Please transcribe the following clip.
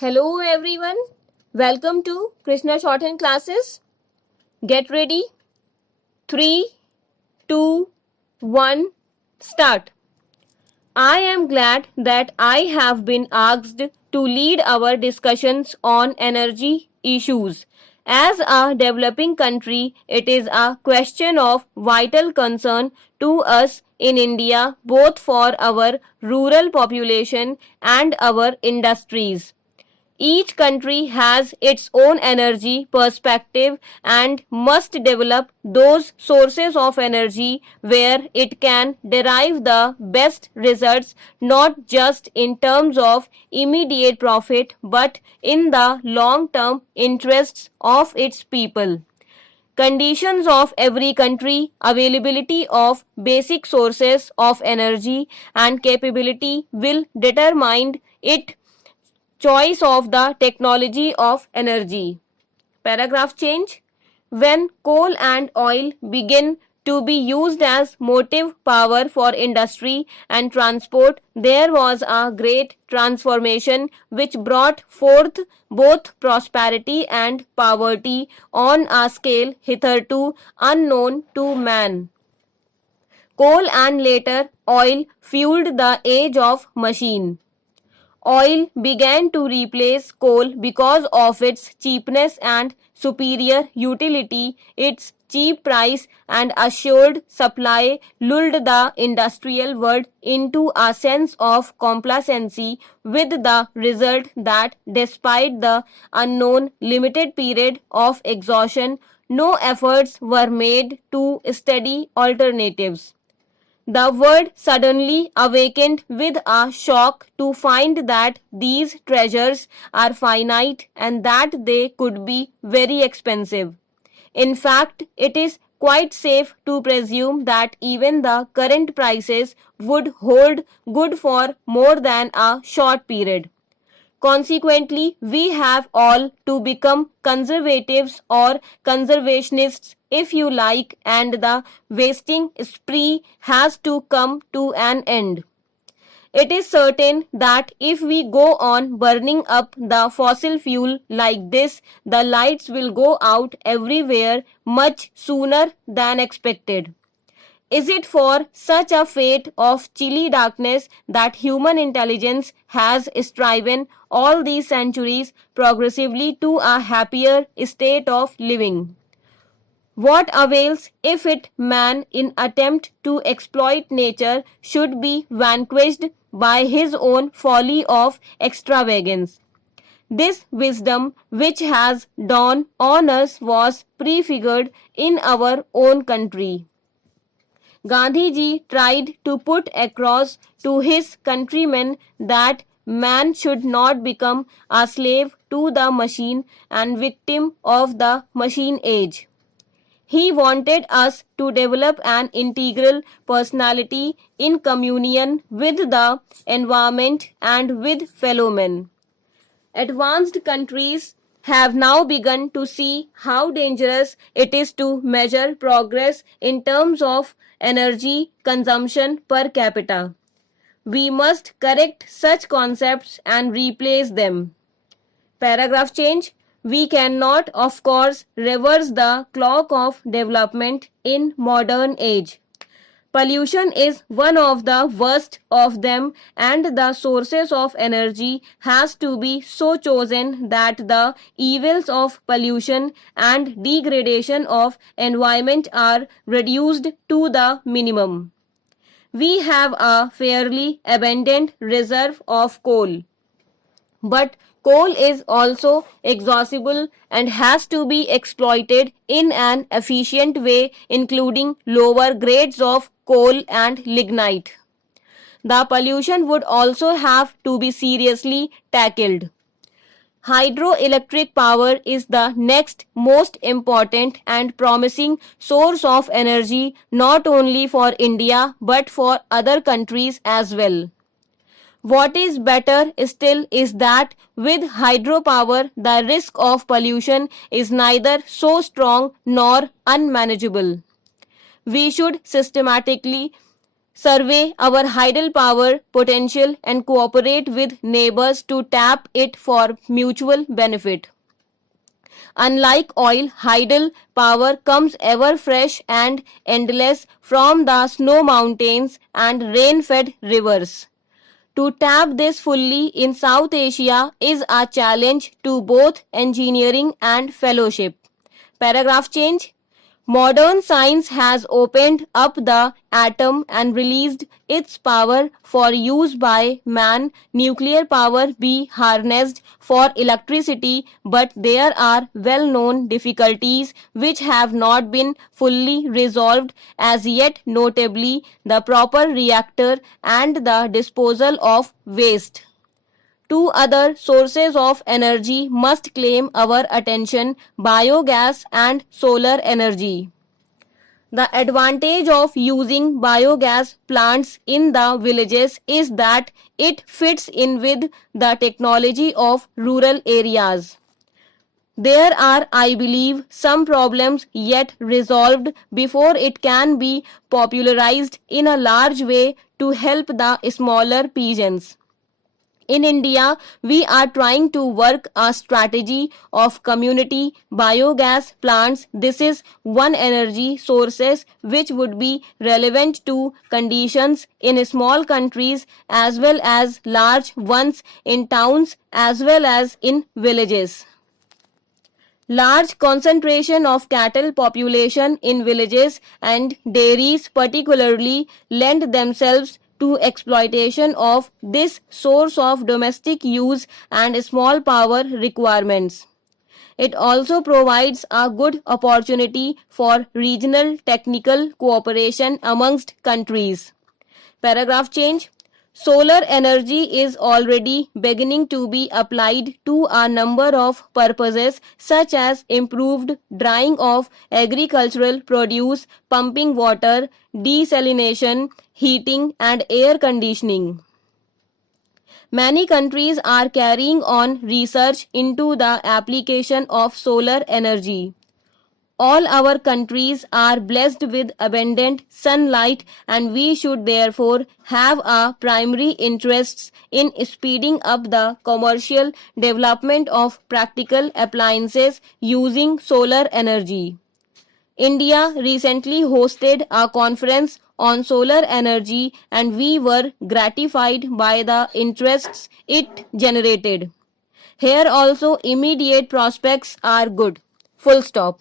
Hello everyone. Welcome to Krishna Shorthand Classes. Get ready. 3, 2, 1, start. I am glad that I have been asked to lead our discussions on energy issues. As a developing country, it is a question of vital concern to us in India, both for our rural population and our industries. Each country has its own energy perspective and must develop those sources of energy where it can derive the best results, not just in terms of immediate profit but in the long term interests of its people. Conditions of every country, availability of basic sources of energy, and capability will determine its choice of the technology of energy. Paragraph change. When coal and oil begin to be used as motive power for industry and transport, there was a great transformation which brought forth both prosperity and poverty on a scale hitherto unknown to man. Coal and later oil fueled the age of machine. Oil began to replace coal because of its cheapness and superior utility. Its cheap price and assured supply lulled the industrial world into a sense of complacency, with the result that despite the unknown limited period of exhaustion, no efforts were made to study alternatives. The world suddenly awakened with a shock to find that these treasures are finite and that they could be very expensive. In fact, it is quite safe to presume that even the current prices would hold good for more than a short period. Consequently, we have all to become conservatives or conservationists if you like, and the wasting spree has to come to an end. It is certain that if we go on burning up the fossil fuel like this, the lights will go out everywhere much sooner than expected. Is it for such a fate of chilly darkness that human intelligence has striven all these centuries progressively to a happier state of living? What avails if it man in attempt to exploit nature should be vanquished by his own folly of extravagance? This wisdom which has dawned on us was prefigured in our own country. Gandhiji tried to put across to his countrymen that man should not become a slave to the machine and victim of the machine age. He wanted us to develop an integral personality in communion with the environment and with fellow men. Advanced countries have now begun to see how dangerous it is to measure progress in terms of energy consumption per capita. We must correct such concepts and replace them. Paragraph change. We cannot, of course, reverse the clock of development in modern age. Pollution is one of the worst of them, and the sources of energy has to be so chosen that the evils of pollution and degradation of environment are reduced to the minimum. We have a fairly abundant reserve of coal. But coal is also exhaustible and has to be exploited in an efficient way, including lower grades of coal and lignite. The pollution would also have to be seriously tackled. Hydroelectric power is the next most important and promising source of energy, not only for India but for other countries as well. What is better still is that with hydropower, the risk of pollution is neither so strong nor unmanageable. We should survey our hydel power potential and cooperate with neighbors to tap it for mutual benefit. Unlike oil, hydel power comes ever fresh and endless from the snow mountains and rain-fed rivers. To tap this fully in South Asia is a challenge to both engineering and fellowship. Paragraph change. Modern science has opened up the atom and released its power for use by man. Nuclear power be harnessed for electricity, but there are well-known difficulties which have not been fully resolved as yet, notably the proper reactor and the disposal of waste. Two other sources of energy must claim our attention: biogas and solar energy. The advantage of using biogas plants in the villages is that it fits in with the technology of rural areas. There are, I believe, some problems yet resolved before it can be popularized in a large way to help the smaller peasants. In India, we are trying to work a strategy of community biogas plants. This is one energy sources which would be relevant to conditions in small countries as well as large ones in towns as well as in villages. Large concentration of cattle population in villages and dairies particularly lend themselves to exploitation of this source of domestic use and small power requirements. It also provides a good opportunity for regional technical cooperation amongst countries. Paragraph change. Solar energy is already beginning to be applied to a number of purposes such as improved drying of agricultural produce, pumping water, desalination, heating and air conditioning. Many countries are carrying on research into the application of solar energy. All our countries are blessed with abundant sunlight and we should therefore have a primary interest in speeding up the commercial development of practical appliances using solar energy. India recently hosted a conference on solar energy and we were gratified by the interests it generated. Here also immediate prospects are good. Full stop.